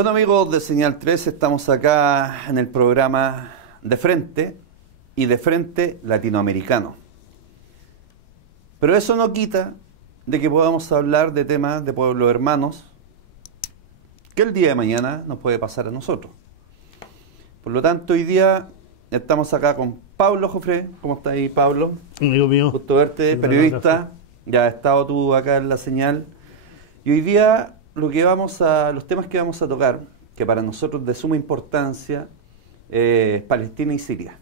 Bueno, amigos de Señal 3, estamos acá en el programa De Frente y De Frente Latinoamericano. Pero eso no quita de que podamos hablar de temas de pueblos hermanos que el día de mañana nos puede pasar a nosotros. Por lo tanto, hoy día estamos acá con Pablo Jofré. ¿Cómo estás ahí, Pablo? Amigo mío. Gusto verte, periodista. Ya has estado tú acá en la señal. Y hoy día los temas que vamos a tocar, que para nosotros de suma importancia, es Palestina y Siria.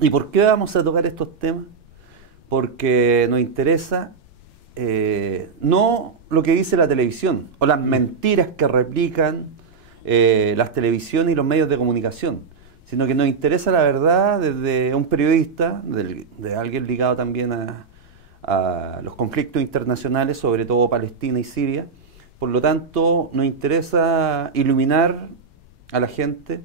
¿Y por qué vamos a tocar estos temas? Porque nos interesa no lo que dice la televisión o las mentiras que replican las televisiones y los medios de comunicación, sino que nos interesa la verdad desde un periodista, de alguien ligado también a los conflictos internacionales, sobre todo Palestina y Siria. Por lo tanto, nos interesa iluminar a la gente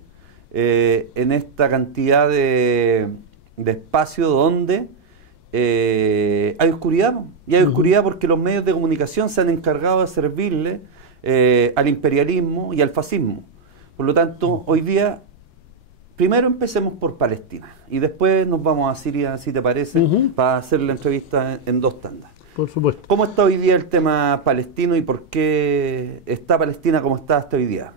en esta cantidad de espacio donde hay oscuridad. Y hay oscuridad porque los medios de comunicación se han encargado de servirle al imperialismo y al fascismo. Por lo tanto, hoy día, primero empecemos por Palestina y después nos vamos a Siria, si te parece, para hacer la entrevista en dos tandas. Por supuesto. ¿Cómo está hoy día el tema palestino y por qué está Palestina como está hasta hoy día?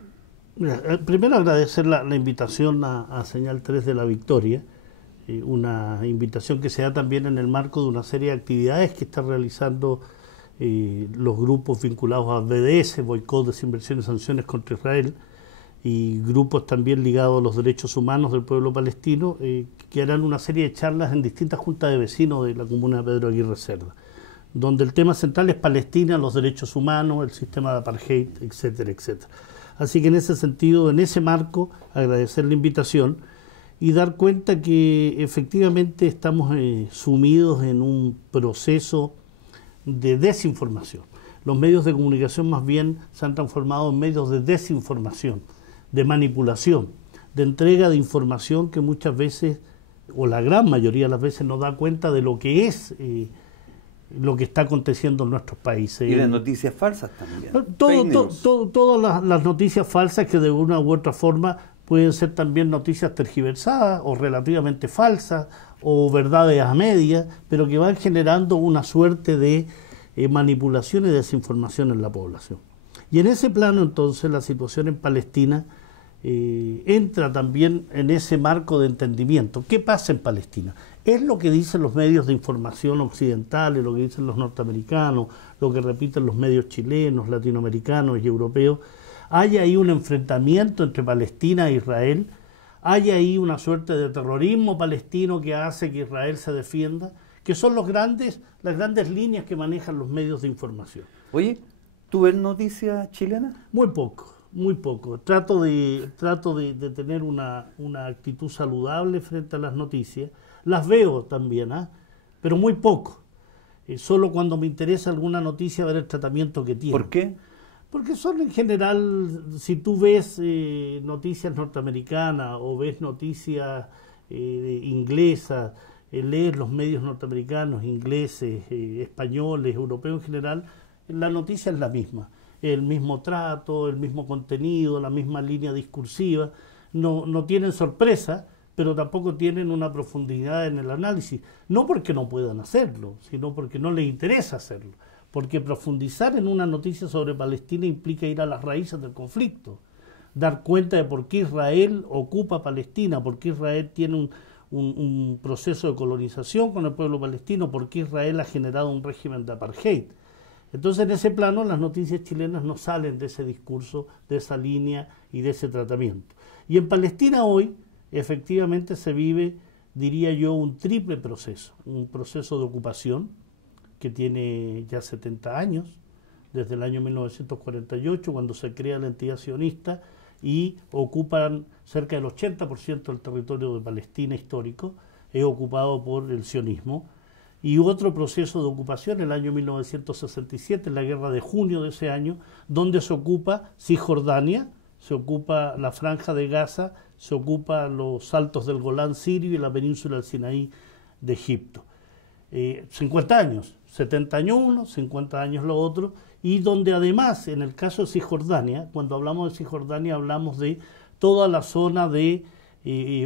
Mira, primero agradecer la invitación a Señal 3 de la Victoria, una invitación que se da también en el marco de una serie de actividades que están realizando los grupos vinculados a BDS, boicot, desinversión y sanciones contra Israel, y grupos también ligados a los derechos humanos del pueblo palestino, que harán una serie de charlas en distintas juntas de vecinos de la comuna de Pedro Aguirre Cerda, donde el tema central es Palestina, los derechos humanos, el sistema de apartheid, etcétera, etcétera. Así que en ese sentido, en ese marco, agradecer la invitación y dar cuenta que efectivamente estamos sumidos en un proceso de desinformación. Los medios de comunicación más bien se han transformado en medios de desinformación, de manipulación, de entrega de información que muchas veces, o la gran mayoría de las veces, no da cuenta de lo que es lo que está aconteciendo en nuestros países. Y de noticias falsas también. Todas las noticias falsas que de una u otra forma pueden ser también noticias tergiversadas o relativamente falsas o verdades a medias, pero que van generando una suerte de manipulación y desinformación en la población. Y en ese plano entonces la situación en Palestina entra también en ese marco de entendimiento. ¿Qué pasa en Palestina? Es lo que dicen los medios de información occidentales, lo que dicen los norteamericanos, lo que repiten los medios chilenos, latinoamericanos y europeos. Hay ahí un enfrentamiento entre Palestina e Israel, hay ahí una suerte de terrorismo palestino que hace que Israel se defienda, que son las grandes líneas que manejan los medios de información. Oye, ¿tú ves noticias chilenas? Muy poco. Muy poco. Trato de tener una actitud saludable frente a las noticias. Las veo también, pero muy poco. Solo cuando me interesa alguna noticia ver el tratamiento que tiene. ¿Por qué? Porque son en general, si tú ves noticias norteamericanas o ves noticias inglesas, lees los medios norteamericanos, ingleses, españoles, europeos en general, la noticia es la misma. El mismo trato, el mismo contenido, la misma línea discursiva, no tienen sorpresa, pero tampoco tienen una profundidad en el análisis, no porque no puedan hacerlo, sino porque no les interesa hacerlo, porque profundizar en una noticia sobre Palestina implica ir a las raíces del conflicto, dar cuenta de por qué Israel ocupa Palestina, por qué Israel tiene un proceso de colonización con el pueblo palestino, por qué Israel ha generado un régimen de apartheid. Entonces, en ese plano, las noticias chilenas no salen de ese discurso, de esa línea y de ese tratamiento. Y en Palestina hoy, efectivamente, se vive, diría yo, un triple proceso. Un proceso de ocupación que tiene ya 70 años, desde el año 1948, cuando se crea la entidad sionista, y ocupan cerca del 80% del territorio de Palestina histórico, es ocupado por el sionismo. Y otro proceso de ocupación, el año 1967, en la guerra de junio de ese año, donde se ocupa Cisjordania, se ocupa la Franja de Gaza, se ocupa los Altos del Golán sirio y la península del Sinaí de Egipto. 50 años, 70 años uno, 50 años lo otro, y donde además, en el caso de Cisjordania, cuando hablamos de Cisjordania hablamos de toda la zona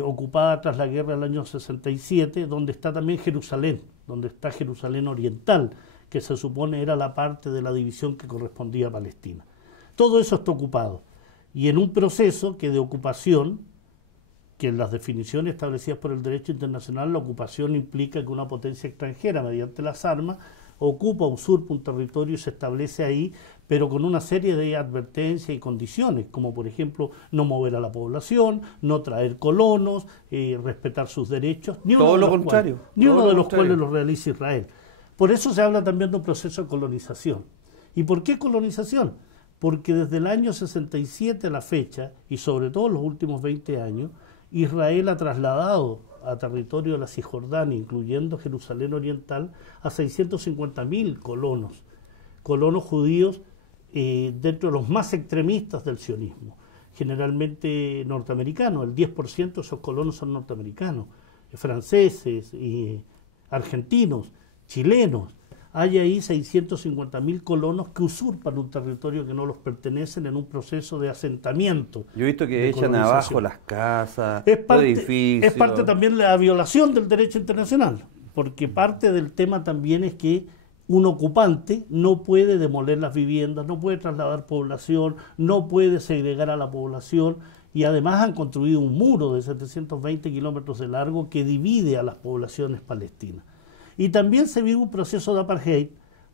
ocupada tras la guerra del año 67, donde está también Jerusalén, donde está Jerusalén Oriental, que se supone era la parte de la división que correspondía a Palestina. Todo eso está ocupado, y en un proceso que de ocupación, que en las definiciones establecidas por el derecho internacional, la ocupación implica que una potencia extranjera, mediante las armas, ocupa, usurpa un territorio y se establece ahí, pero con una serie de advertencias y condiciones, como por ejemplo no mover a la población, no traer colonos, respetar sus derechos, ni uno de los cuales los realiza Israel. Por eso se habla también de un proceso de colonización. ¿Y por qué colonización? Porque desde el año 67 a la fecha, y sobre todo los últimos 20 años, Israel ha trasladado a territorio de la Cisjordania, incluyendo Jerusalén Oriental, a 650.000 colonos judíos dentro de los más extremistas del sionismo, generalmente norteamericanos. El 10% de esos colonos son norteamericanos, franceses, argentinos, chilenos. Hay ahí 650.000 colonos que usurpan un territorio que no los pertenecen en un proceso de asentamiento. Yo he visto que echan abajo las casas, los edificios. Es parte también de la violación del derecho internacional, porque parte del tema también es que un ocupante no puede demoler las viviendas, no puede trasladar población, no puede segregar a la población, y además han construido un muro de 720 kilómetros de largo que divide a las poblaciones palestinas. Y también se vive un proceso de apartheid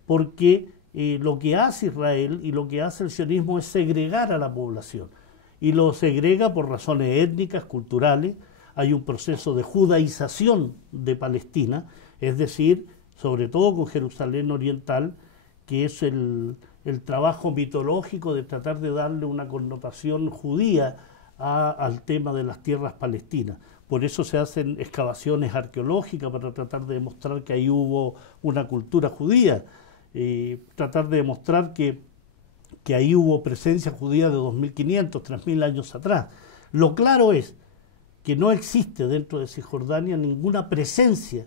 porque lo que hace Israel y lo que hace el sionismo es segregar a la población. Y lo segrega por razones étnicas, culturales. Hay un proceso de judaización de Palestina, es decir, sobre todo con Jerusalén Oriental, que es el trabajo mitológico de tratar de darle una connotación judía al tema de las tierras palestinas. Por eso se hacen excavaciones arqueológicas para tratar de demostrar que ahí hubo una cultura judía, tratar de demostrar que ahí hubo presencia judía de 2.500, 3.000 años atrás. Lo claro es que no existe dentro de Cisjordania ninguna presencia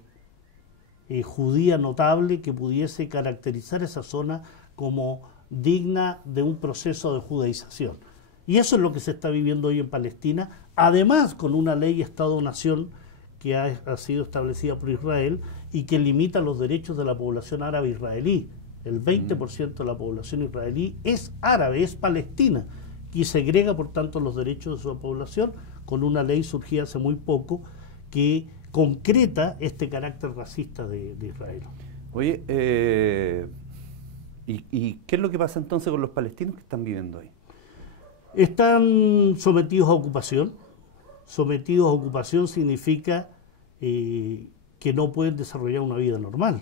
judía notable que pudiese caracterizar esa zona como digna de un proceso de judaización. Y eso es lo que se está viviendo hoy en Palestina, además con una ley Estado-Nación que ha sido establecida por Israel y que limita los derechos de la población árabe israelí. El 20% de la población israelí es árabe, es palestina, y segrega por tanto los derechos de su población con una ley surgida hace muy poco que concreta este carácter racista de Israel. Oye, ¿y qué es lo que pasa entonces con los palestinos que están viviendo ahí? Están sometidos a ocupación. Sometidos a ocupación significa que no pueden desarrollar una vida normal.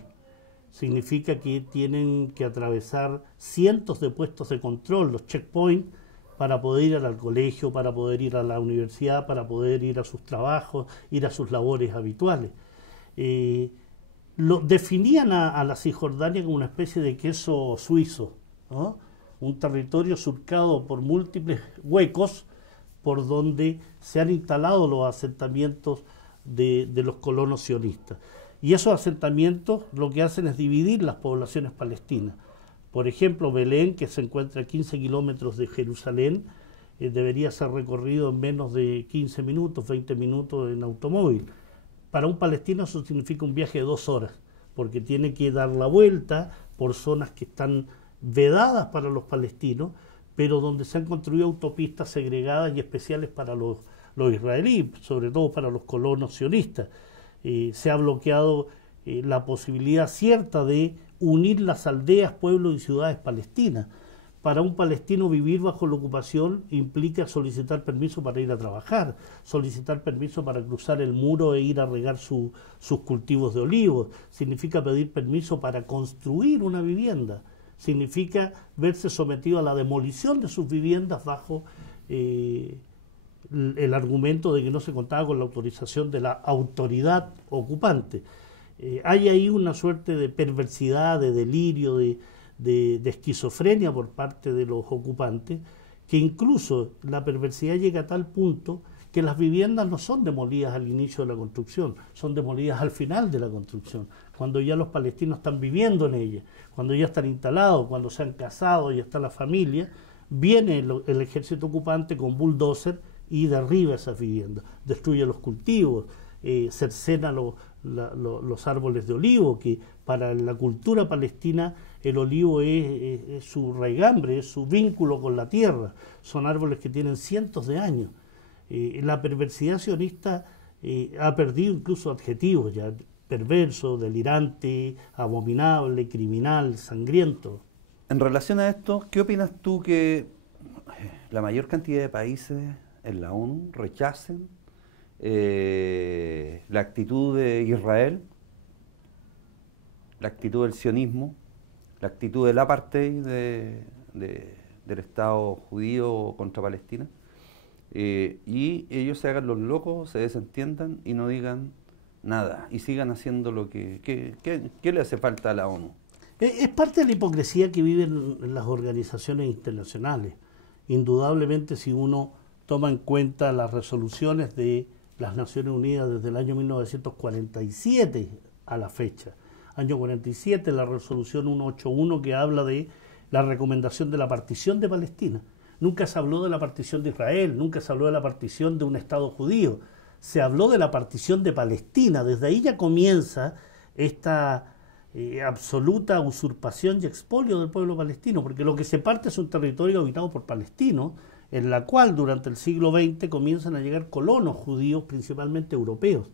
Significa que tienen que atravesar cientos de puestos de control, los checkpoints, para poder ir al colegio, para poder ir a la universidad, para poder ir a sus trabajos, ir a sus labores habituales. Definían a la Cisjordania como una especie de queso suizo, ¿no? Un territorio surcado por múltiples huecos por donde se han instalado los asentamientos de los colonos sionistas. Y esos asentamientos lo que hacen es dividir las poblaciones palestinas. Por ejemplo, Belén, que se encuentra a 15 kilómetros de Jerusalén, debería ser recorrido en menos de 15 minutos, 20 minutos en automóvil. Para un palestino eso significa un viaje de 2 horas, porque tiene que dar la vuelta por zonas que están vedadas para los palestinos, pero donde se han construido autopistas segregadas y especiales para los israelíes, sobre todo para los colonos sionistas. Se ha bloqueado la posibilidad cierta de unir las aldeas, pueblos y ciudades palestinas. Para un palestino vivir bajo la ocupación implica solicitar permiso para ir a trabajar, solicitar permiso para cruzar el muro e ir a regar sus cultivos de olivos, significa pedir permiso para construir una vivienda, significa verse sometido a la demolición de sus viviendas bajo el argumento de que no se contaba con la autorización de la autoridad ocupante. Hay ahí una suerte de perversidad, de delirio, de esquizofrenia por parte de los ocupantes, que incluso la perversidad llega a tal punto que las viviendas no son demolidas al inicio de la construcción, son demolidas al final de la construcción, cuando ya los palestinos están viviendo en ellas, cuando ya están instalados, cuando se han casado, ya está la familia, viene el ejército ocupante con bulldozer y derriba esas viviendas, destruye los cultivos, cercena los árboles de olivo, que para la cultura palestina el olivo es su raigambre, es su vínculo con la tierra, son árboles que tienen cientos de años. La perversidad sionista ha perdido incluso adjetivos, ya perverso, delirante, abominable, criminal, sangriento. En relación a esto, ¿qué opinas tú que la mayor cantidad de países en la ONU rechacen la actitud de Israel, la actitud del sionismo, la actitud del apartheid del Estado judío contra Palestina, y ellos se hagan los locos, se desentiendan y no digan nada y sigan haciendo lo que... ¿Qué le hace falta a la ONU? Es parte de la hipocresía que viven las organizaciones internacionales. Indudablemente, si uno toma en cuenta las resoluciones de las Naciones Unidas desde el año 1947 a la fecha. Año 47, la resolución 181 que habla de la recomendación de la partición de Palestina. Nunca se habló de la partición de Israel, nunca se habló de la partición de un Estado judío. Se habló de la partición de Palestina. Desde ahí ya comienza esta absoluta usurpación y expolio del pueblo palestino, porque lo que se parte es un territorio habitado por palestinos, en la cual durante el siglo XX comienzan a llegar colonos judíos, principalmente europeos.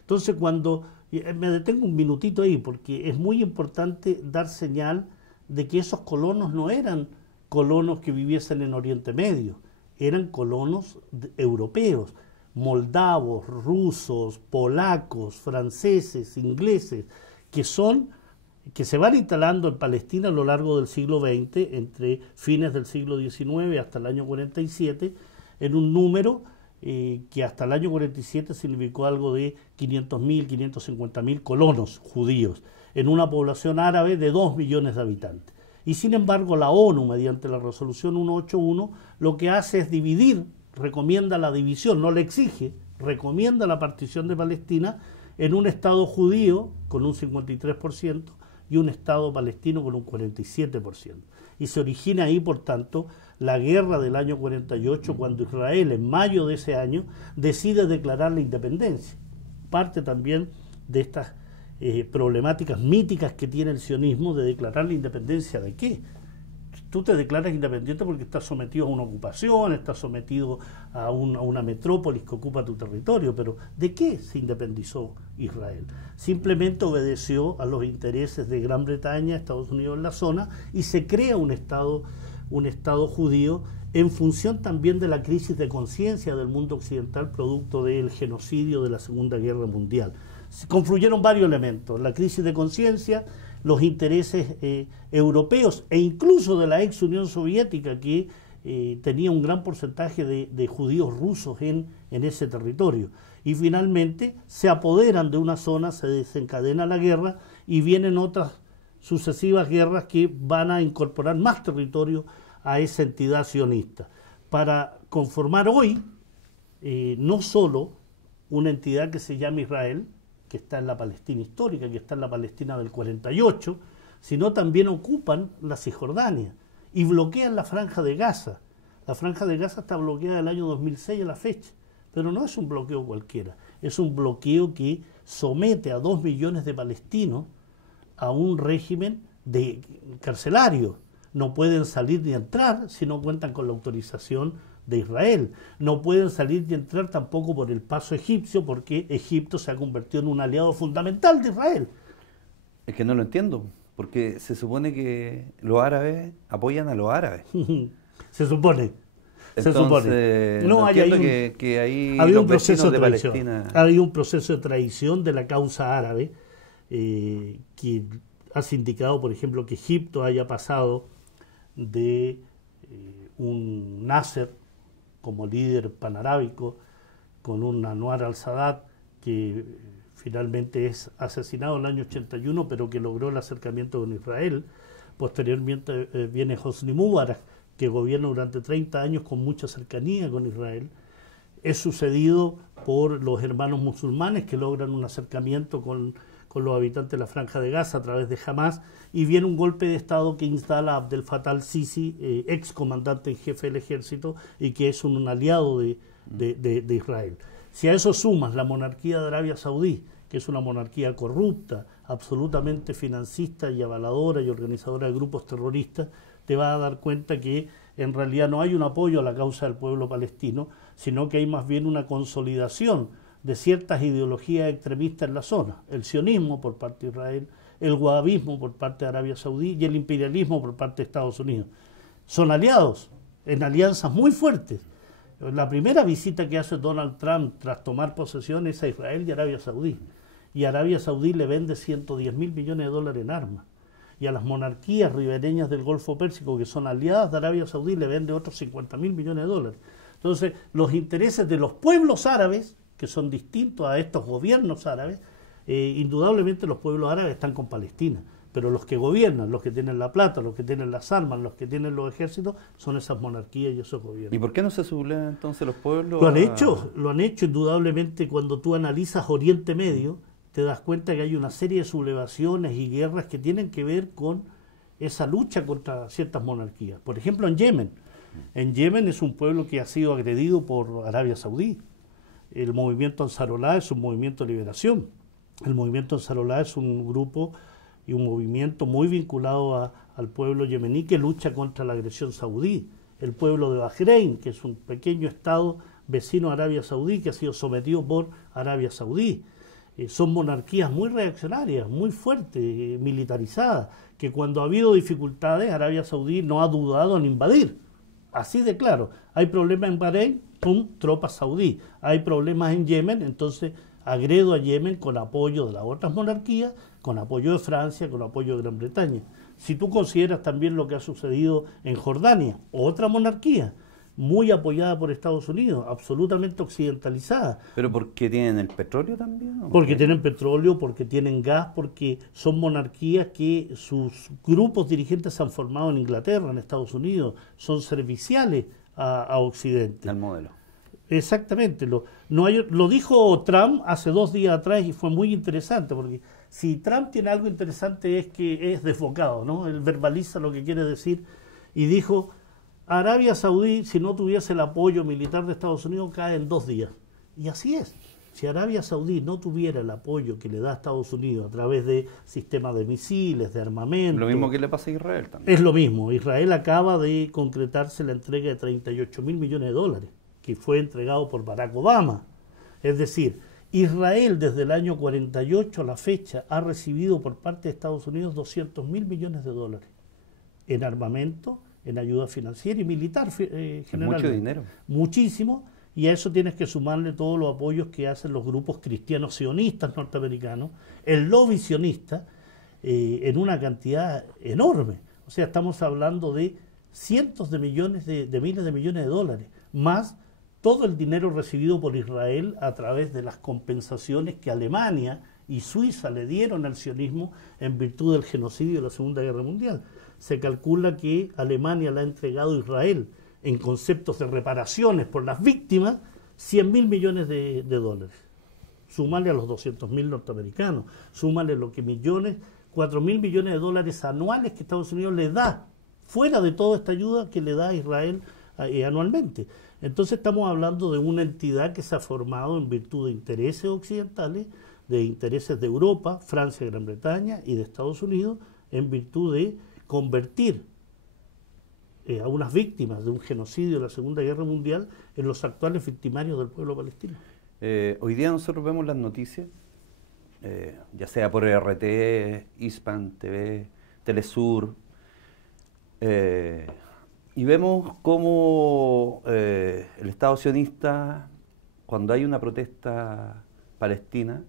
Entonces, cuando me detengo un minutito ahí, porque es muy importante dar señal de que esos colonos no eran colonos que viviesen en Oriente Medio, eran colonos europeos, moldavos, rusos, polacos, franceses, ingleses, que se van instalando en Palestina a lo largo del siglo XX, entre fines del siglo XIX hasta el año 47, en un número que hasta el año 47 significó algo de 500.000, 550.000 colonos judíos, en una población árabe de 2 millones de habitantes. Y sin embargo la ONU, mediante la resolución 181, lo que hace es dividir, recomienda la división, no le exige, recomienda la partición de Palestina en un Estado judío con un 53% y un Estado palestino con un 47%. Y se origina ahí, por tanto, la guerra del año 48, cuando Israel, en mayo de ese año, decide declarar la independencia. Parte también de estas problemáticas míticas que tiene el sionismo de declarar la independencia ¿de qué? Tú te declaras independiente porque estás sometido a una ocupación, estás sometido a una metrópolis que ocupa tu territorio, pero ¿de qué se independizó Israel? Simplemente obedeció a los intereses de Gran Bretaña, Estados Unidos en la zona, y se crea un Estado judío en función también de la crisis de conciencia del mundo occidental producto del genocidio de la Segunda Guerra Mundial. Se confluyeron varios elementos, la crisis de conciencia, los intereses europeos e incluso de la ex Unión Soviética, que tenía un gran porcentaje de judíos rusos en ese territorio. Y finalmente se apoderan de una zona, se desencadena la guerra y vienen otras sucesivas guerras que van a incorporar más territorio a esa entidad sionista, para conformar hoy no solo una entidad que se llama Israel, que está en la Palestina histórica, que está en la Palestina del 48, sino también ocupan la Cisjordania y bloquean la Franja de Gaza. La Franja de Gaza está bloqueada del año 2006 a la fecha, pero no es un bloqueo cualquiera, es un bloqueo que somete a 2 millones de palestinos a un régimen carcelario. No pueden salir ni entrar si no cuentan con la autorización de Israel. No pueden salir ni entrar tampoco por el paso egipcio, porque Egipto se ha convertido en un aliado fundamental de Israel. Es que no lo entiendo, porque se supone que los árabes apoyan a los árabes. Se supone. Entonces, no entiendo que ahí había los un proceso vecinos de Palestina... Había un proceso de traición de la causa árabe, que ha sindicado, por ejemplo, que Egipto haya pasado de un Nasser como líder panarábico, con un Anwar al-Sadat que finalmente es asesinado en el año 81, pero que logró el acercamiento con Israel. Posteriormente viene Hosni Mubarak, que gobierna durante 30 años con mucha cercanía con Israel. es sucedido por los hermanos musulmanes que logran un acercamiento con los habitantes de la Franja de Gaza a través de Hamas, y viene un golpe de Estado que instala a Abdel Fattah al-Sisi, ex comandante en jefe del ejército, y que es un aliado de Israel. Si a eso sumas la monarquía de Arabia Saudí, que es una monarquía corrupta, absolutamente financista y avaladora y organizadora de grupos terroristas, te vas a dar cuenta que en realidad no hay un apoyo a la causa del pueblo palestino, sino que hay más bien una consolidación de ciertas ideologías extremistas en la zona. El sionismo por parte de Israel, el wahabismo por parte de Arabia Saudí y el imperialismo por parte de Estados Unidos. Son aliados, en alianzas muy fuertes. La primera visita que hace Donald Trump tras tomar posesión es a Israel y Arabia Saudí. Y Arabia Saudí le vende 110.000 millones de dólares en armas. Y a las monarquías ribereñas del Golfo Pérsico, que son aliadas de Arabia Saudí, le vende otros 50.000 millones de dólares. Entonces, los intereses de los pueblos árabes, que son distintos a estos gobiernos árabes, indudablemente los pueblos árabes están con Palestina, pero los que gobiernan, los que tienen la plata, los que tienen las armas, los que tienen los ejércitos, son esas monarquías y esos gobiernos. ¿Y por qué no se sublevan entonces los pueblos? Lo han hecho indudablemente. Cuando tú analizas Oriente Medio, te das cuenta que hay una serie de sublevaciones y guerras que tienen que ver con esa lucha contra ciertas monarquías. Por ejemplo, en Yemen. En Yemen es un pueblo que ha sido agredido por Arabia Saudí. El movimiento Ansarolá es un movimiento de liberación. El movimiento Ansarolá es un grupo y un movimiento muy vinculado al pueblo yemení que lucha contra la agresión saudí. El pueblo de Bahrein, que es un pequeño estado vecino a Arabia Saudí, que ha sido sometido por Arabia Saudí. Son monarquías muy reaccionarias, muy fuertes, militarizadas, que cuando ha habido dificultades, Arabia Saudí no ha dudado en invadir. Así de claro. Hay problemas en Bahrein, ¡pum!, tropas saudí. Hay problemas en Yemen, entonces agredo a Yemen con apoyo de las otras monarquías, con apoyo de Francia, con apoyo de Gran Bretaña. Si tú consideras también lo que ha sucedido en Jordania, otra monarquía, muy apoyada por Estados Unidos, absolutamente occidentalizada. ¿Pero por qué tienen el petróleo también? Porque tienen petróleo, porque tienen gas, porque son monarquías que sus grupos dirigentes se han formado en Inglaterra, en Estados Unidos, son serviciales a Occidente. Al modelo. Exactamente, lo dijo Trump hace 2 días atrás y fue muy interesante, porque si Trump tiene algo interesante es que es desbocado, ¿no? Él verbaliza lo que quiere decir y dijo: Arabia Saudí, si no tuviese el apoyo militar de Estados Unidos, cae en 2 días. Y así es. Si Arabia Saudí no tuviera el apoyo que le da a Estados Unidos a través de sistemas de misiles, de armamento... Lo mismo que le pasa a Israel también. Es lo mismo. Israel acaba de concretarse la entrega de 38.000 millones de dólares, que fue entregado por Barack Obama. Es decir, Israel desde el año 48 a la fecha ha recibido por parte de Estados Unidos 200.000 millones de dólares en armamento, en ayuda financiera y militar generalmente. Mucho dinero. Muchísimo, y a eso tienes que sumarle todos los apoyos que hacen los grupos cristianos sionistas norteamericanos, el lobby sionista, en una cantidad enorme. O sea, estamos hablando de cientos de millones, de miles de millones de dólares, más todo el dinero recibido por Israel a través de las compensaciones que Alemania y Suiza le dieron al sionismo en virtud del genocidio de la Segunda Guerra Mundial. Se calcula que Alemania le ha entregado a Israel, en conceptos de reparaciones por las víctimas, 100.000 millones de dólares. Súmale a los 200.000 norteamericanos, súmale lo que 4.000 millones de dólares anuales que Estados Unidos le da, fuera de toda esta ayuda que le da a Israel anualmente. Entonces estamos hablando de una entidad que se ha formado en virtud de intereses occidentales, de intereses de Europa, Francia, Gran Bretaña y de Estados Unidos, en virtud de convertir a unas víctimas de un genocidio de la Segunda Guerra Mundial en los actuales victimarios del pueblo palestino. Hoy día nosotros vemos las noticias, ya sea por RT, Hispan TV, Telesur, y vemos cómo el Estado sionista, cuando hay una protesta palestina,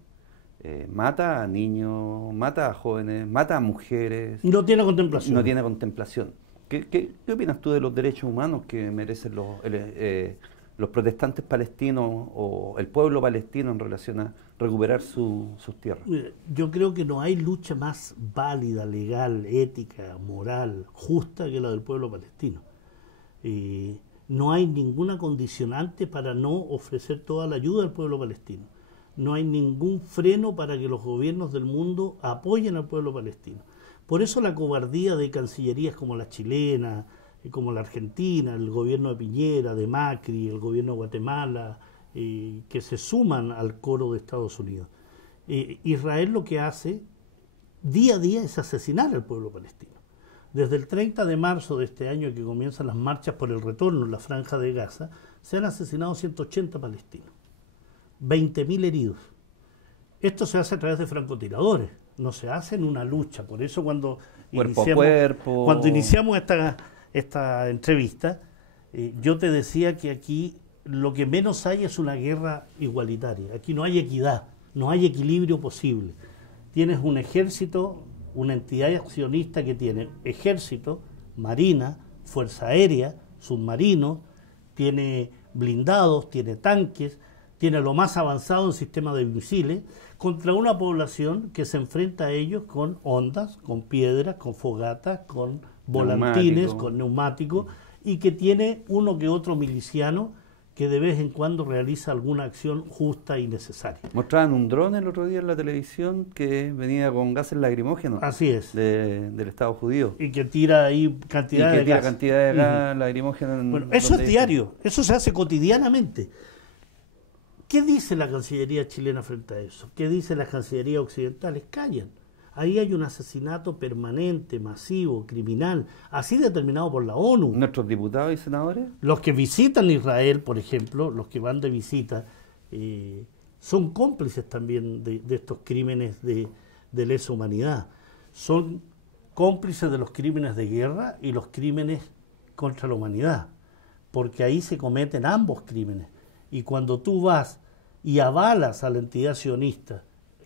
mata a niños, mata a jóvenes, mata a mujeres. No tiene contemplación. No tiene contemplación. ¿Qué opinas tú de los derechos humanos que merecen los protestantes palestinos o el pueblo palestino en relación a recuperar sus tierras? Yo creo que no hay lucha más válida, legal, ética, moral, justa que la del pueblo palestino. no hay ninguna condicionante para no ofrecer toda la ayuda al pueblo palestino. No hay ningún freno para que los gobiernos del mundo apoyen al pueblo palestino. Por eso la cobardía de cancillerías como la chilena, como la argentina, el gobierno de Piñera, de Macri, el gobierno de Guatemala, que se suman al coro de Estados Unidos. Israel lo que hace día a día es asesinar al pueblo palestino. Desde el 30 de marzo de este año, que comienzan las marchas por el retorno en la Franja de Gaza, se han asesinado 180 palestinos, 20.000 heridos. Esto se hace a través de francotiradores, no se hace en una lucha. Por eso cuando iniciamos esta entrevista, yo te decía que aquí lo que menos hay es una guerra igualitaria. Aquí no hay equidad, no hay equilibrio posible. Tienes un ejército, una entidad accionista que tiene ejército, marina, fuerza aérea, submarinos, tiene blindados, tiene tanques, tiene lo más avanzado en sistema de misiles, contra una población que se enfrenta a ellos con ondas, con piedras, con fogatas, con volantines, con neumáticos, y que tiene uno que otro miliciano que de vez en cuando realiza alguna acción justa y necesaria. Mostraban un dron el otro día en la televisión que venía con gases lacrimógenos. Así es. Del Estado judío. Y que tira ahí cantidad de gas. Cantidad de gas lacrimógeno. Bueno, eso es diario, eso se hace cotidianamente. ¿Qué dice la Cancillería chilena frente a eso? ¿Qué dice las Cancillerías occidentales? Callan. Ahí hay un asesinato permanente, masivo, criminal, así determinado por la ONU. ¿Nuestros diputados y senadores? Los que visitan Israel, por ejemplo, los que van de visita, son cómplices también de estos crímenes de lesa humanidad. Son cómplices de los crímenes de guerra y los crímenes contra la humanidad, porque ahí se cometen ambos crímenes. Y cuando tú vas y avalas a la entidad sionista,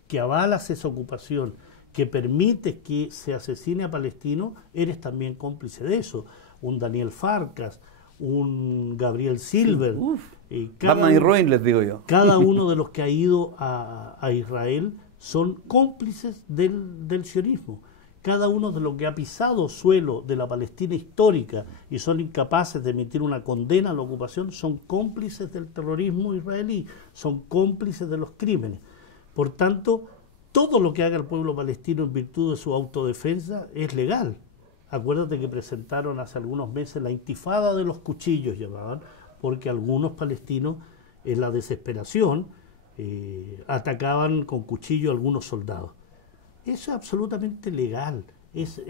que avalas esa ocupación, que permites que se asesine a palestinos, eres también cómplice de eso. Un Daniel Farkas, un Gabriel Silver. Batman y Robin, les digo yo. Cada uno de los que ha ido a Israel son cómplices del sionismo. Cada uno de los que ha pisado suelo de la Palestina histórica y son incapaces de emitir una condena a la ocupación son cómplices del terrorismo israelí, son cómplices de los crímenes. Por tanto, todo lo que haga el pueblo palestino en virtud de su autodefensa es legal. Acuérdate que presentaron hace algunos meses la intifada de los cuchillos, llamaban, porque algunos palestinos, en la desesperación, atacaban con cuchillo a algunos soldados. Eso es absolutamente legal. Es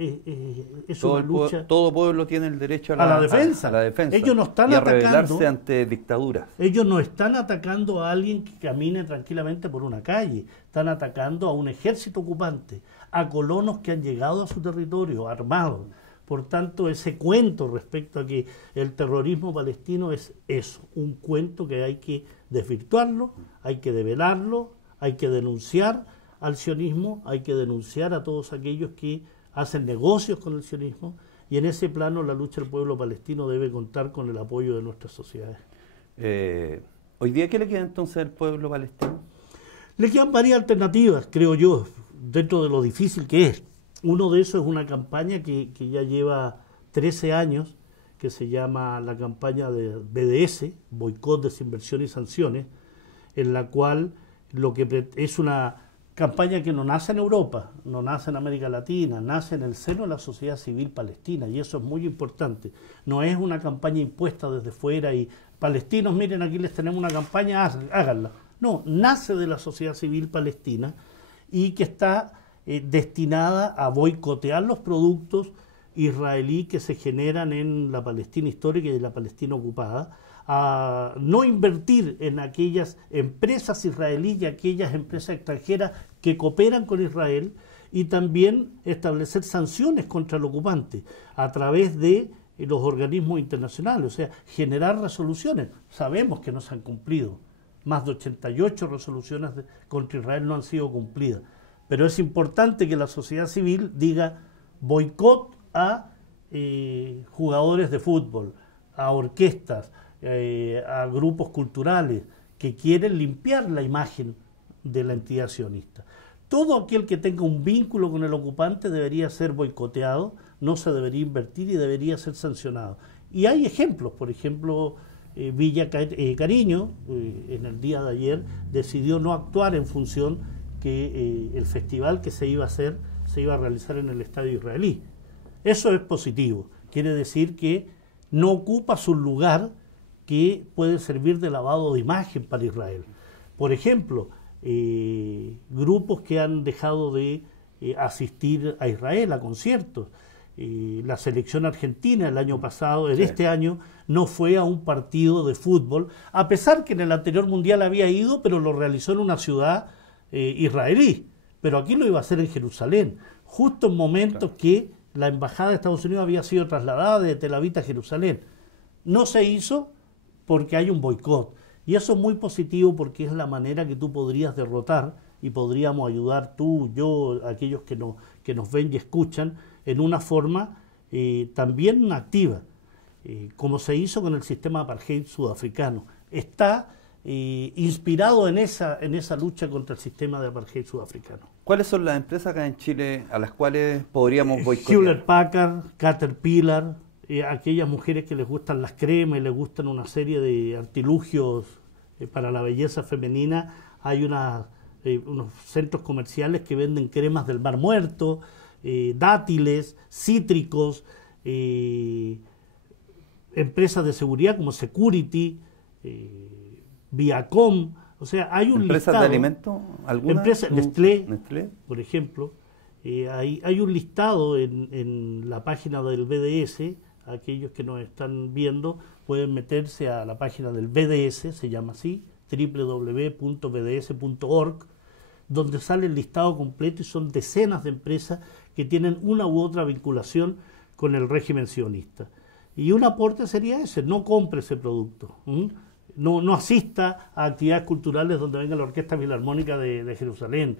una lucha. Todo pueblo tiene el derecho a la defensa. A la defensa. Ellos no están y a atacando, rebelarse ante dictaduras. Ellos no están atacando a alguien que camine tranquilamente por una calle. Están atacando a un ejército ocupante, a colonos que han llegado a su territorio armados. Por tanto, ese cuento respecto a que el terrorismo palestino es eso, un cuento que hay que desvirtuarlo, hay que develarlo, hay que denunciar al sionismo, hay que denunciar a todos aquellos que hacen negocios con el sionismo, y en ese plano la lucha del pueblo palestino debe contar con el apoyo de nuestras sociedades. ¿Hoy día qué le queda entonces al pueblo palestino? Le quedan varias alternativas, creo yo, dentro de lo difícil que es. Uno de esos es una campaña que ya lleva 13 años, que se llama la campaña de BDS, Boicot, Desinversión y Sanciones, en la cual lo que es una campaña que no nace en Europa, no nace en América Latina, nace en el seno de la sociedad civil palestina, y eso es muy importante. No es una campaña impuesta desde fuera y palestinos, miren, aquí les tenemos una campaña, háganla. No, nace de la sociedad civil palestina y que está destinada a boicotear los productos israelí que se generan en la Palestina histórica y en la Palestina ocupada, a no invertir en aquellas empresas israelíes y aquellas empresas extranjeras que cooperan con Israel, y también establecer sanciones contra el ocupante a través de los organismos internacionales, o sea, generar resoluciones. Sabemos que no se han cumplido, más de 88 resoluciones contra Israel no han sido cumplidas, pero es importante que la sociedad civil diga boicot a jugadores de fútbol, a orquestas, a grupos culturales que quieren limpiar la imagen de la entidad sionista. Todo aquel que tenga un vínculo con el ocupante debería ser boicoteado, no se debería invertir y debería ser sancionado. Y hay ejemplos, por ejemplo, Villa Cariño, en el día de ayer, decidió no actuar en función que el festival que se iba a hacer se iba a realizar en el estadio israelí. Eso es positivo, quiere decir que no ocupa su lugar que puede servir de lavado de imagen para Israel. Por ejemplo, grupos que han dejado de asistir a Israel a conciertos. La selección argentina el año pasado, en este año, no fue a un partido de fútbol, a pesar que en el anterior mundial había ido, pero lo realizó en una ciudad israelí. Pero aquí lo iba a hacer en Jerusalén, justo en momentos que la embajada de Estados Unidos había sido trasladada de Tel Aviv a Jerusalén. No se hizo porque hay un boicot. Y eso es muy positivo porque es la manera que tú podrías derrotar y podríamos ayudar tú, yo, aquellos que nos ven y escuchan, en una forma también activa, como se hizo con el sistema apartheid sudafricano. Está inspirado en esa lucha contra el sistema de apartheid sudafricano. ¿Cuáles son las empresas acá en Chile a las cuales podríamos boicotear? Hewlett Packard, Caterpillar, aquellas mujeres que les gustan las cremas y les gustan una serie de artilugios para la belleza femenina. Hay unos centros comerciales que venden cremas del Mar Muerto, dátiles, cítricos, empresas de seguridad como Security, Viacom. O sea, hay un ¿Empresas listado, de alimentos? ¿Alguna? Nestlé, por ejemplo. Hay un listado en la página del BDS. Aquellos que nos están viendo pueden meterse a la página del BDS, se llama así, www.bds.org, donde sale el listado completo y son decenas de empresas que tienen una u otra vinculación con el régimen sionista. Y un aporte sería ese: no compre ese producto, no asista a actividades culturales donde venga la Orquesta Filarmónica de Jerusalén,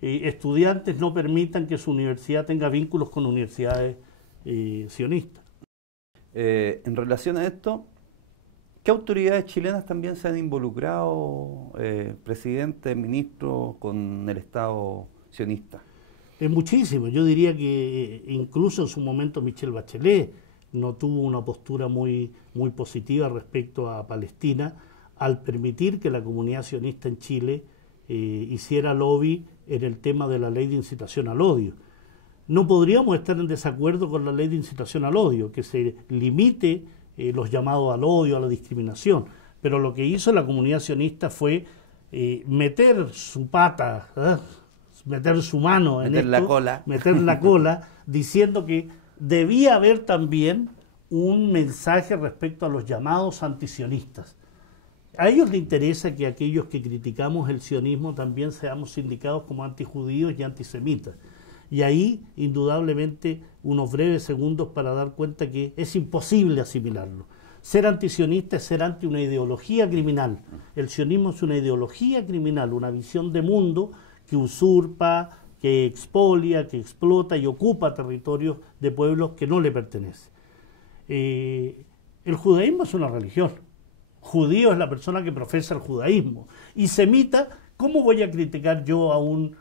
estudiantes no permitan que su universidad tenga vínculos con universidades sionistas. En relación a esto, ¿qué autoridades chilenas también se han involucrado, presidentes, ministros, con el Estado sionista? Muchísimo. Yo diría que incluso en su momento Michelle Bachelet no tuvo una postura muy positiva respecto a Palestina al permitir que la comunidad sionista en Chile hiciera lobby en el tema de la ley de incitación al odio. No podríamos estar en desacuerdo con la ley de incitación al odio, que se limite los llamados al odio, a la discriminación, pero lo que hizo la comunidad sionista fue meter su pata, meter su mano en esto, meter la cola, diciendo que debía haber también un mensaje respecto a los llamados antisionistas. A ellos les interesa que aquellos que criticamos el sionismo también seamos indicados como antijudíos y antisemitas. Y ahí, indudablemente, unos breves segundos para dar cuenta que es imposible asimilarlo. Ser antisionista es ser anti una ideología criminal. El sionismo es una ideología criminal, una visión de mundo que usurpa, que expolia, que explota y ocupa territorios de pueblos que no le pertenecen. El judaísmo es una religión. Judío es la persona que profesa el judaísmo. Y semita, ¿cómo voy a criticar yo a un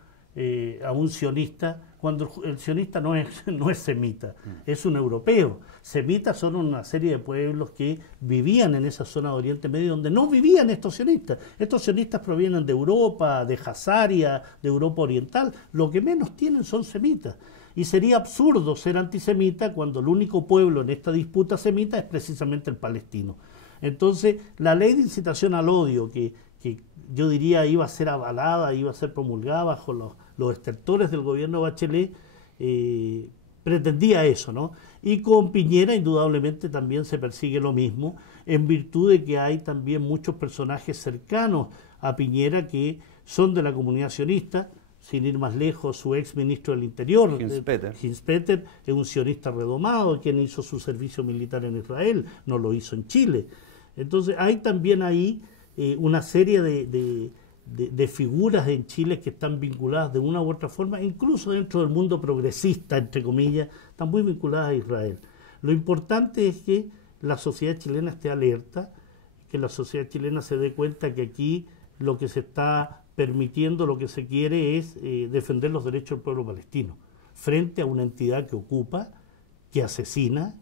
sionista cuando el sionista no es semita, es un europeo? Semitas son una serie de pueblos que vivían en esa zona de Oriente Medio donde no vivían estos sionistas. Estos sionistas provienen de Europa, de Hazaria, de Europa Oriental. Lo que menos tienen son semitas. Y sería absurdo ser antisemita cuando el único pueblo en esta disputa semita es precisamente el palestino. Entonces, la ley de incitación al odio, que yo diría iba a ser avalada, iba a ser promulgada bajo los estertores del gobierno Bachelet, pretendía eso, ¿no? Y con Piñera indudablemente también se persigue lo mismo, en virtud de que hay también muchos personajes cercanos a Piñera que son de la comunidad sionista. Sin ir más lejos, su ex ministro del Interior, Hinspeter, es un sionista redomado, quien hizo su servicio militar en Israel, no lo hizo en Chile. Entonces hay también ahí una serie de figuras en Chile que están vinculadas de una u otra forma, incluso dentro del mundo progresista, entre comillas, están muy vinculadas a Israel. Lo importante es que la sociedad chilena esté alerta, que la sociedad chilena se dé cuenta que aquí lo que se está permitiendo, lo que se quiere es defender los derechos del pueblo palestino, frente a una entidad que ocupa, que asesina,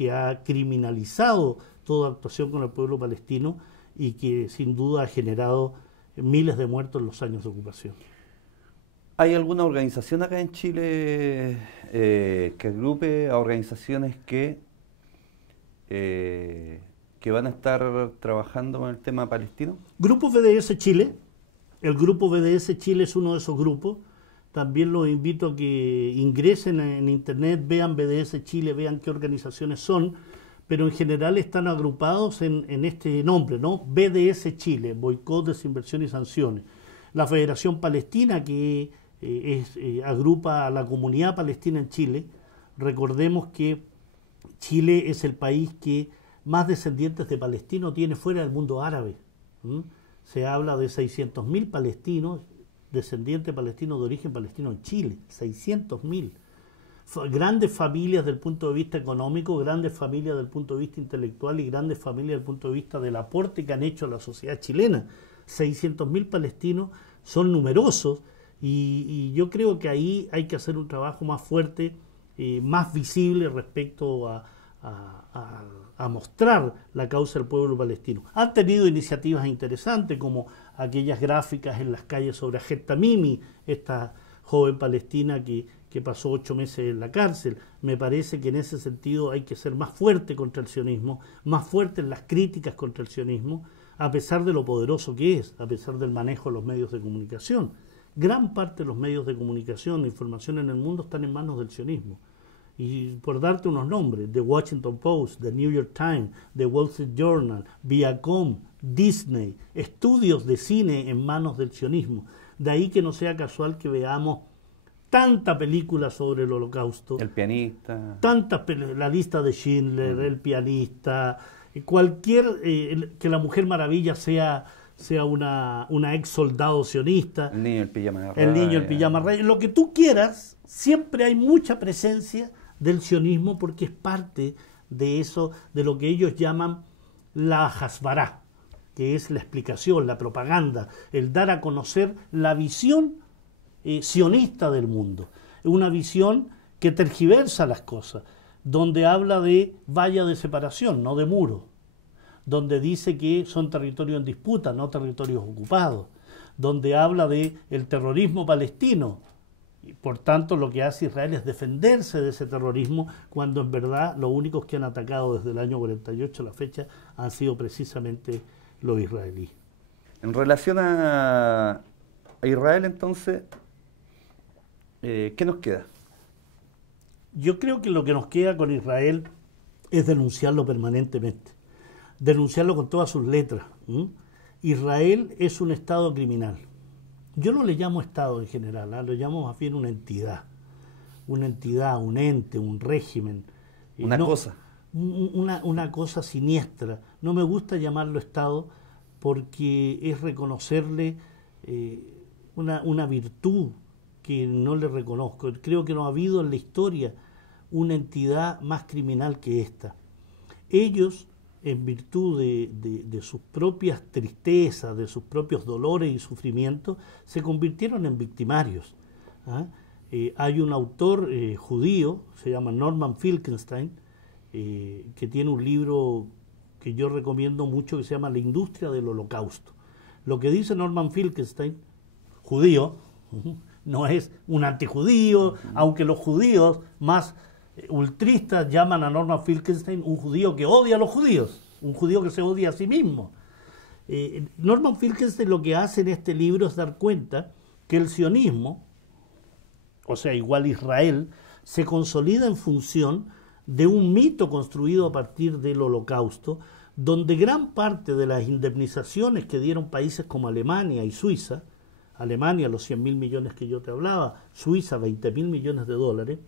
que ha criminalizado toda actuación con el pueblo palestino y que sin duda ha generado miles de muertos en los años de ocupación. ¿Hay alguna organización acá en Chile que agrupe a organizaciones que van a estar trabajando con el tema palestino? Grupo BDS Chile. El Grupo BDS Chile es uno de esos grupos. También los invito a que ingresen en internet, vean BDS Chile, vean qué organizaciones son, pero en general están agrupados en este nombre, ¿no? BDS Chile, Boicot, Desinversión y Sanciones. La Federación Palestina, que agrupa a la comunidad palestina en Chile. Recordemos que Chile es el país que más descendientes de palestinos tiene fuera del mundo árabe. Se habla de 600.000 palestinos, descendientes palestinos de origen palestino en Chile, 600.000. Grandes familias desde el punto de vista económico, grandes familias desde el punto de vista intelectual y grandes familias desde el punto de vista del aporte que han hecho a la sociedad chilena. 600.000 palestinos son numerosos y yo creo que ahí hay que hacer un trabajo más fuerte, más visible respecto a mostrar la causa del pueblo palestino. Han tenido iniciativas interesantes como aquellas gráficas en las calles sobre Ahed Tamimi, esta joven palestina que pasó 8 meses en la cárcel. Me parece que en ese sentido hay que ser más fuerte contra el sionismo, más fuerte en las críticas contra el sionismo, a pesar de lo poderoso que es, a pesar del manejo de los medios de comunicación. Gran parte de los medios de comunicación, de información en el mundo, están en manos del sionismo. Y por darte unos nombres, The Washington Post, The New York Times, The Wall Street Journal, Viacom, Disney, estudios de cine en manos del sionismo. De ahí que no sea casual que veamos tanta película sobre el Holocausto. El pianista. La lista de Schindler, El pianista, cualquier, que la Mujer Maravilla sea una ex soldado sionista. El niño, el pijama de raya. El niño, el pijama raya. Lo que tú quieras, siempre hay mucha presencia del sionismo porque es parte de eso, de lo que ellos llaman la Hasbará, que es la explicación, la propaganda, el dar a conocer la visión sionista del mundo. Una visión que tergiversa las cosas, donde habla de valla de separación, no de muro, donde dice que son territorios en disputa, no territorios ocupados, donde habla de el terrorismo palestino, y por tanto lo que hace Israel es defenderse de ese terrorismo, cuando en verdad los únicos que han atacado desde el año 48 a la fecha han sido precisamente los israelíes. En relación a Israel, entonces, ¿qué nos queda? Yo creo que lo que nos queda con Israel es denunciarlo permanentemente, denunciarlo con todas sus letras. Israel es un Estado criminal. Yo no le llamo Estado en general, lo llamo más bien una entidad, un ente, un régimen. Una cosa. Una cosa siniestra. No me gusta llamarlo Estado porque es reconocerle una virtud que no le reconozco. Creo que no ha habido en la historia una entidad más criminal que esta. Ellos, en virtud de sus propias tristezas, de sus propios dolores y sufrimientos, se convirtieron en victimarios. Hay un autor judío, se llama Norman Finkelstein, que tiene un libro que yo recomiendo mucho que se llama La industria del holocausto. Lo que dice Norman Finkelstein, judío, no es un antijudío, aunque los judíos más ultristas llaman a Norman Finkelstein un judío que odia a los judíos, un judío que se odia a sí mismo. Norman Finkelstein lo que hace en este libro es dar cuenta que el sionismo, o sea, igual Israel, se consolida en función de un mito construido a partir del Holocausto, donde gran parte de las indemnizaciones que dieron países como Alemania y Suiza, Alemania los 100.000 millones que yo te hablaba, Suiza 20.000 millones de dólares,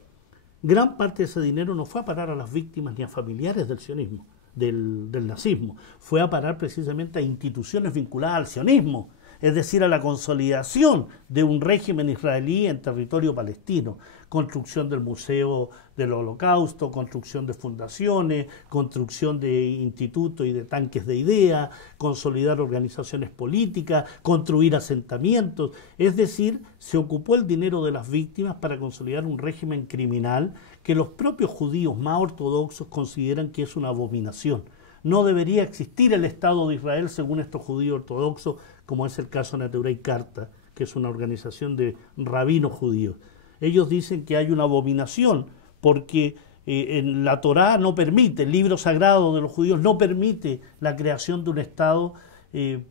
gran parte de ese dinero no fue a parar a las víctimas ni a familiares del sionismo, del nazismo, fue a parar precisamente a instituciones vinculadas al sionismo. es decir, a la consolidación de un régimen israelí en territorio palestino. Construcción del Museo del Holocausto, construcción de fundaciones, construcción de institutos y de tanques de ideas, consolidar organizaciones políticas, construir asentamientos. Es decir, se ocupó el dinero de las víctimas para consolidar un régimen criminal que los propios judíos más ortodoxos consideran que es una abominación. No debería existir el Estado de Israel según estos judíos ortodoxos, como es el caso de Neturei Karta, que es una organización de rabinos judíos. Ellos dicen que hay una abominación porque en la Torá no permite, el libro sagrado de los judíos no permite la creación de un Estado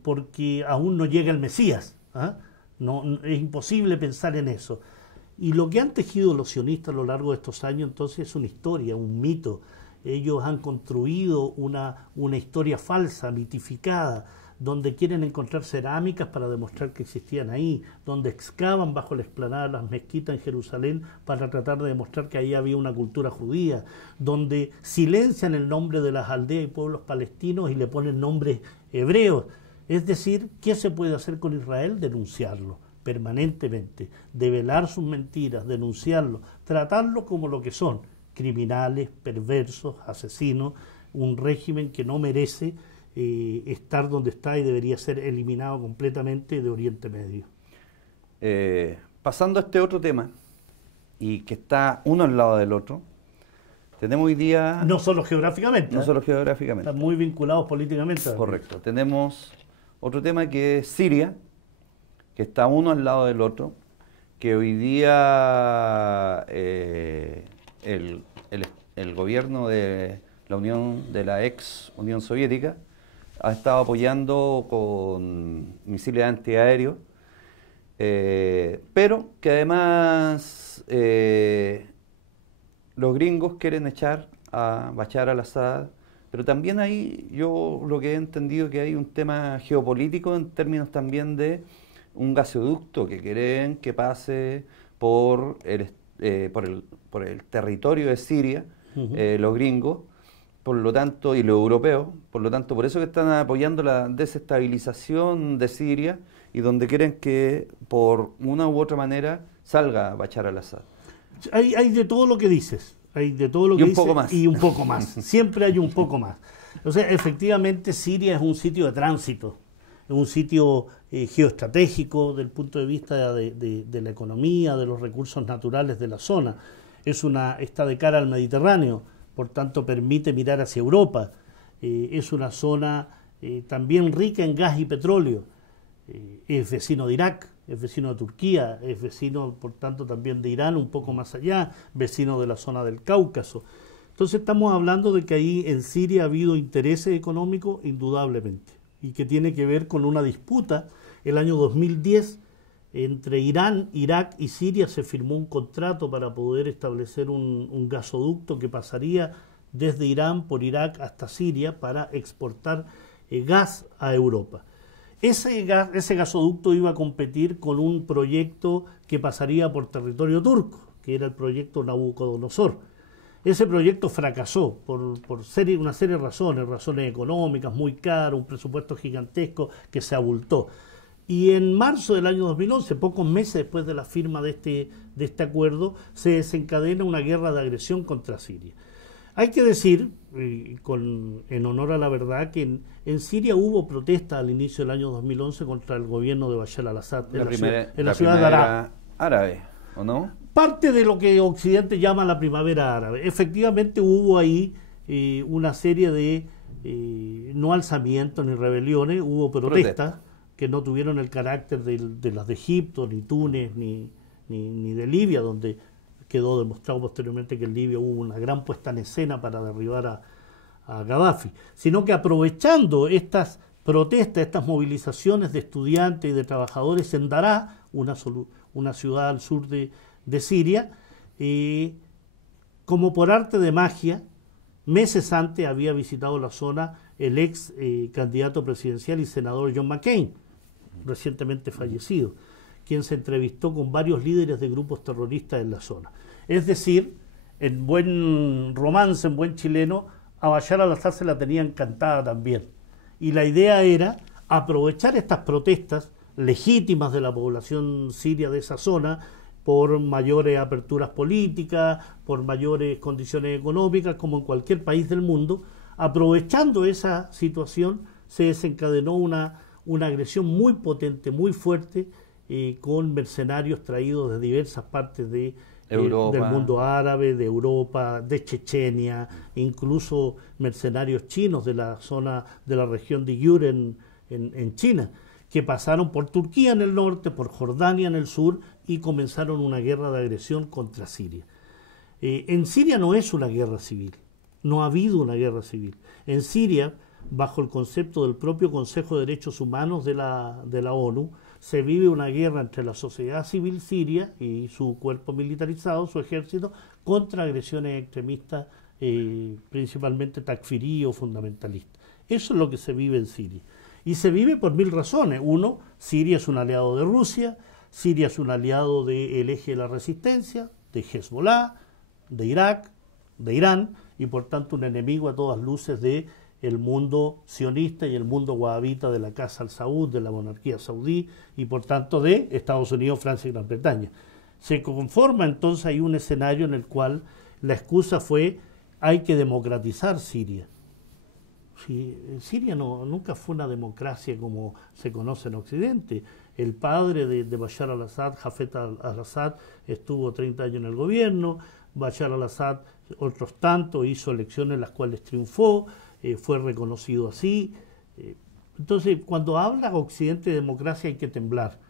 porque aún no llega el Mesías. No, es imposible pensar en eso. Y lo que han tejido los sionistas a lo largo de estos años entonces es una historia, un mito. Ellos han construido una historia falsa, mitificada, donde quieren encontrar cerámicas para demostrar que existían ahí, donde excavan bajo la explanada de las mezquitas en Jerusalén para tratar de demostrar que ahí había una cultura judía, donde silencian el nombre de las aldeas y pueblos palestinos y le ponen nombres hebreos. Es decir, ¿qué se puede hacer con Israel? Denunciarlo permanentemente, develar sus mentiras, denunciarlo, tratarlo como lo que son, criminales, perversos, asesinos, un régimen que no merece estar donde está y debería ser eliminado completamente de Oriente Medio. Pasando a este otro tema, y que está uno al lado del otro, tenemos hoy día... No solo geográficamente. No solo geográficamente. Están muy vinculados políticamente. Correcto. Tenemos otro tema que es Siria, que está uno al lado del otro, que hoy día el gobierno de la Unión, de la ex Unión Soviética, ha estado apoyando con misiles antiaéreos, pero que además los gringos quieren echar a Bashar al-Assad, pero también hay, yo lo que he entendido que hay un tema geopolítico en términos también de un gasoducto que quieren que pase por el territorio de Siria, los gringos, por lo tanto, y los europeos, por lo tanto, por eso que están apoyando la desestabilización de Siria y donde quieren que por una u otra manera salga Bashar al-Assad. Hay de todo lo que dices, hay de todo lo que dices, poco más. Y un poco más, siempre hay un poco más. O sea, efectivamente Siria es un sitio de tránsito, es un sitio geoestratégico desde el punto de vista de la economía, de los recursos naturales de la zona. Está de cara al Mediterráneo, por tanto permite mirar hacia Europa. Es una zona también rica en gas y petróleo. Es vecino de Irak, es vecino de Turquía, es vecino, por tanto, también de Irán, un poco más allá, vecino de la zona del Cáucaso. Entonces estamos hablando de que ahí en Siria ha habido intereses económicos indudablemente, y que tiene que ver con una disputa. El año 2010, entre Irán, Irak y Siria se firmó un contrato para poder establecer un gasoducto que pasaría desde Irán por Irak hasta Siria para exportar gas a Europa. Ese gasoducto iba a competir con un proyecto que pasaría por territorio turco, que era el proyecto Nabucodonosor. Ese proyecto fracasó por una serie de razones económicas, muy caro, un presupuesto gigantesco que se abultó. Y en marzo del año 2011, pocos meses después de la firma de este acuerdo, se desencadena una guerra de agresión contra Siria. Hay que decir, en honor a la verdad, que en Siria hubo protestas al inicio del año 2011 contra el gobierno de Bashar al-Assad en la ciudad de Daraa. Árabe, ¿o no? Parte de lo que Occidente llama la primavera árabe. Efectivamente hubo ahí una serie de no alzamientos ni rebeliones, hubo protestas que no tuvieron el carácter de las de Egipto, ni Túnez, ni de Libia, donde quedó demostrado posteriormente que en Libia hubo una gran puesta en escena para derribar a Gaddafi, sino que aprovechando estas protestas, estas movilizaciones de estudiantes y de trabajadores en Daraa, una ciudad al sur de Siria, como por arte de magia, meses antes había visitado la zona el ex candidato presidencial y senador John McCain, recientemente fallecido, quien se entrevistó con varios líderes de grupos terroristas en la zona. Es decir, en buen romance, en buen chileno, a Bashar al-Assad se la tenía encantada también. Y la idea era aprovechar estas protestas legítimas de la población siria de esa zona, por mayores aperturas políticas, por mayores condiciones económicas, como en cualquier país del mundo. Aprovechando esa situación, se desencadenó una agresión muy potente, muy fuerte, con mercenarios traídos de diversas partes del mundo árabe, de Europa, de Chechenia, incluso mercenarios chinos de la zona de la región de Yur en China, que pasaron por Turquía en el norte, por Jordania en el sur, y comenzaron una guerra de agresión contra Siria. En Siria no es una guerra civil, no ha habido una guerra civil. En Siria, bajo el concepto del propio Consejo de Derechos Humanos de la ONU, se vive una guerra entre la sociedad civil siria y su cuerpo militarizado, su ejército, contra agresiones extremistas, principalmente takfirí o fundamentalistas. Eso es lo que se vive en Siria. Y se vive por 1000 razones. Uno, Siria es un aliado de Rusia, Siria es un aliado del eje de la resistencia, de Hezbollah, de Irak, de Irán, y por tanto un enemigo a todas luces de el mundo sionista y el mundo wahabita de la Casa al-Saud, de la monarquía saudí, y por tanto de Estados Unidos, Francia y Gran Bretaña. Se conforma entonces ahí un escenario en el cual la excusa fue: hay que democratizar Siria. Sí, Siria nunca fue una democracia como se conoce en Occidente. El padre de Bashar al-Assad, Hafez al-Assad, estuvo 30 años en el gobierno. Bashar al-Assad, otros tantos, hizo elecciones en las cuales triunfó, fue reconocido así. Entonces, cuando habla Occidente de democracia hay que temblar,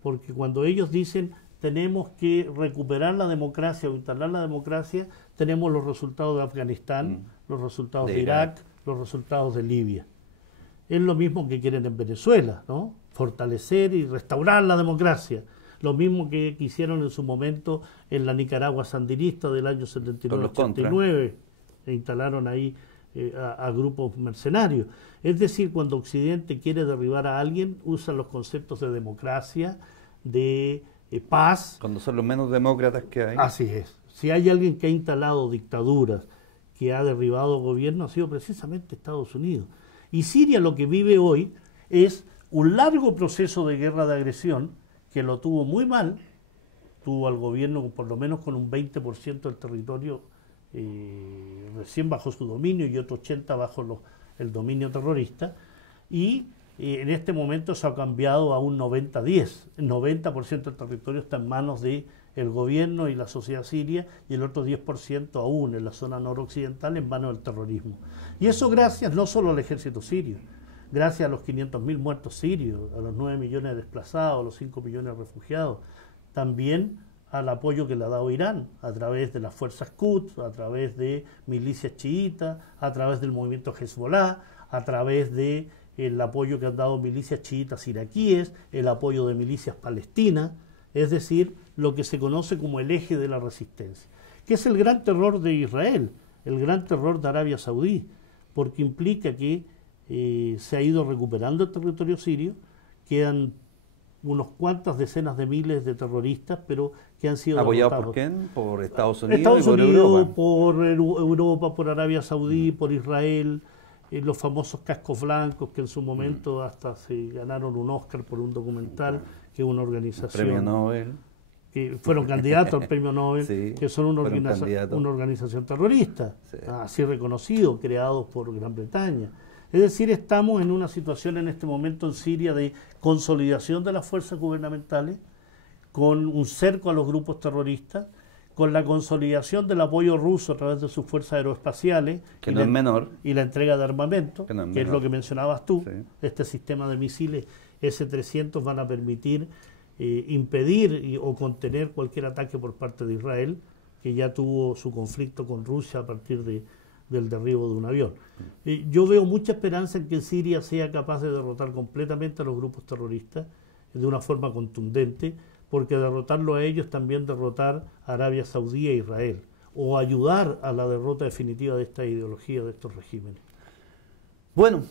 porque cuando ellos dicen tenemos que recuperar la democracia o instalar la democracia, tenemos los resultados de Afganistán, los resultados de Irak, los resultados de Libia. Es lo mismo que quieren en Venezuela, ¿no? Fortalecer y restaurar la democracia. Lo mismo que quisieron en su momento en la Nicaragua sandinista del año 79-89, e instalaron ahí a grupos mercenarios. Es decir, cuando Occidente quiere derribar a alguien, usa los conceptos de democracia, de paz. Cuando son los menos demócratas que hay. Así es. Si hay alguien que ha instalado dictaduras, que ha derribado gobierno, ha sido precisamente Estados Unidos. Y Siria lo que vive hoy es un largo proceso de guerra de agresión que lo tuvo muy mal, tuvo al gobierno por lo menos con un 20% del territorio recién bajo su dominio y otro 80% bajo el dominio terrorista, y en este momento se ha cambiado a un 90-10. El 90% del territorio está en manos del gobierno y la sociedad siria, y el otro 10% aún en la zona noroccidental en manos del terrorismo. Y eso gracias no solo al ejército sirio, gracias a los 500.000 muertos sirios, a los 9 millones de desplazados, a los 5 millones de refugiados, también al apoyo que le ha dado Irán a través de las fuerzas Quds, a través de milicias chiitas, a través del movimiento Hezbollah, a través de el apoyo que han dado milicias chiitas iraquíes, el apoyo de milicias palestinas, es decir, lo que se conoce como el eje de la resistencia, que es el gran terror de Israel, el gran terror de Arabia Saudí, porque implica que se ha ido recuperando el territorio sirio, quedan unos cuantas decenas de miles de terroristas, pero que han sido ¿apoyados derrotados. por quién? ¿Por Estados Unidos? Estados y por Unidos, Europa? por Europa, por Arabia Saudí, por Israel, los famosos cascos blancos que en su momento hasta se ganaron un Oscar por un documental, que es una organización... Premio Nobel. Que fueron candidatos al premio Nobel, Sí, que son una organización terrorista, sí, así reconocido, creados por Gran Bretaña. Es decir, estamos en una situación en este momento en Siria de consolidación de las fuerzas gubernamentales, con un cerco a los grupos terroristas, con la consolidación del apoyo ruso a través de sus fuerzas aeroespaciales, que no es menor, y la entrega de armamento, que es lo que mencionabas tú. Sí. Este sistema de misiles S-300 van a permitir impedir o contener cualquier ataque por parte de Israel, que ya tuvo su conflicto con Rusia a partir del derribo de un avión. Yo veo mucha esperanza en que Siria sea capaz de derrotar completamente a los grupos terroristas de una forma contundente, porque derrotarlo a ellos también derrotar a Arabia Saudí e Israel, o ayudar a la derrota definitiva de esta ideología, de estos regímenes. Bueno.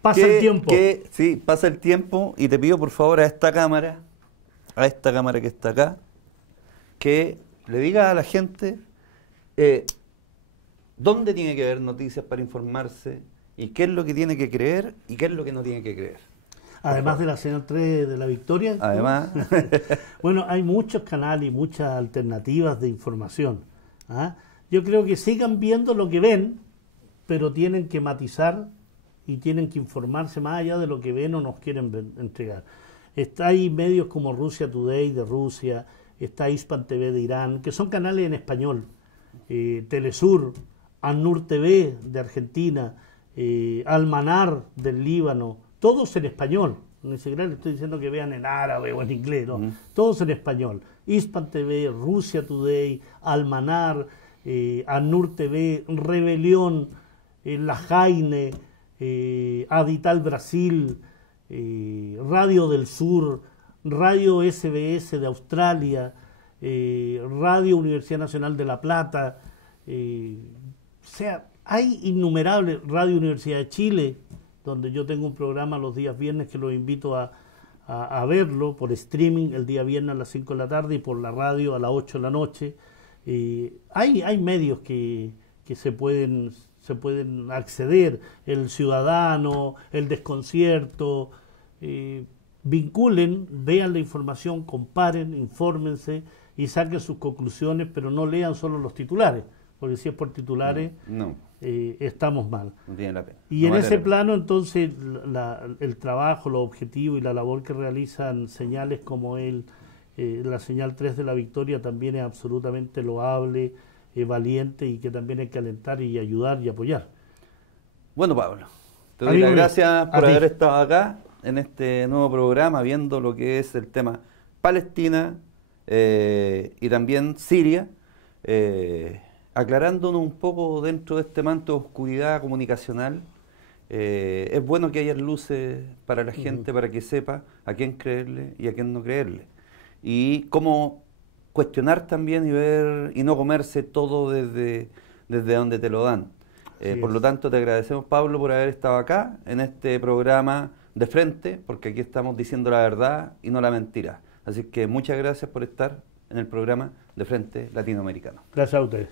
Pasa el tiempo. Sí, pasa el tiempo, y te pido por favor a esta cámara que está acá, que le diga a la gente dónde tiene que ver noticias para informarse y qué es lo que tiene que creer y qué es lo que no tiene que creer. Además de la señal 3 de la Victoria. Además. Bueno, hay muchos canales y muchas alternativas de información. ¿Ah? Yo creo que sigan viendo lo que ven, pero tienen que matizar y tienen que informarse más allá de lo que ven o nos quieren entregar. Hay medios como Russia Today de Rusia, está Hispan TV de Irán, que son canales en español. Telesur, An-Nur TV de Argentina, Al-Manar del Líbano, todos en español. Ni siquiera le estoy diciendo que vean en árabe o en inglés, no. Todos en español. Hispan TV, Russia Today, Al-Manar, An-Nur TV, Rebelión, La Jaine, Adital Brasil, Radio del Sur, Radio SBS de Australia, Radio Universidad Nacional de La Plata, o sea, hay innumerables, Radio Universidad de Chile, donde yo tengo un programa los días viernes que los invito a verlo por streaming el día viernes a las 5 de la tarde y por la radio a las 8 de la noche. Hay medios que se pueden acceder, El Ciudadano, El Desconcierto, vinculen, vean la información, comparen, infórmense y saquen sus conclusiones, pero no lean solo los titulares, porque si es por titulares estamos mal. No tiene la pena. Y en ese plano entonces el trabajo, los objetivos y la labor que realizan señales como la señal 3 de la Victoria también es absolutamente loable, valiente y que también hay que alentar y ayudar y apoyar. Bueno, Pablo, te doy las gracias por haber estado acá en este nuevo programa, viendo lo que es el tema Palestina y también Siria, aclarándonos un poco dentro de este manto de oscuridad comunicacional. Es bueno que haya luces para la gente, para que sepa a quién creerle y a quién no creerle. Y cómo cuestionar también y ver y no comerse todo desde donde te lo dan. Por lo tanto, te agradecemos, Pablo, por haber estado acá en este programa De Frente, porque aquí estamos diciendo la verdad y no la mentira. Así que muchas gracias por estar en el programa De Frente Latinoamericano. Gracias a ustedes.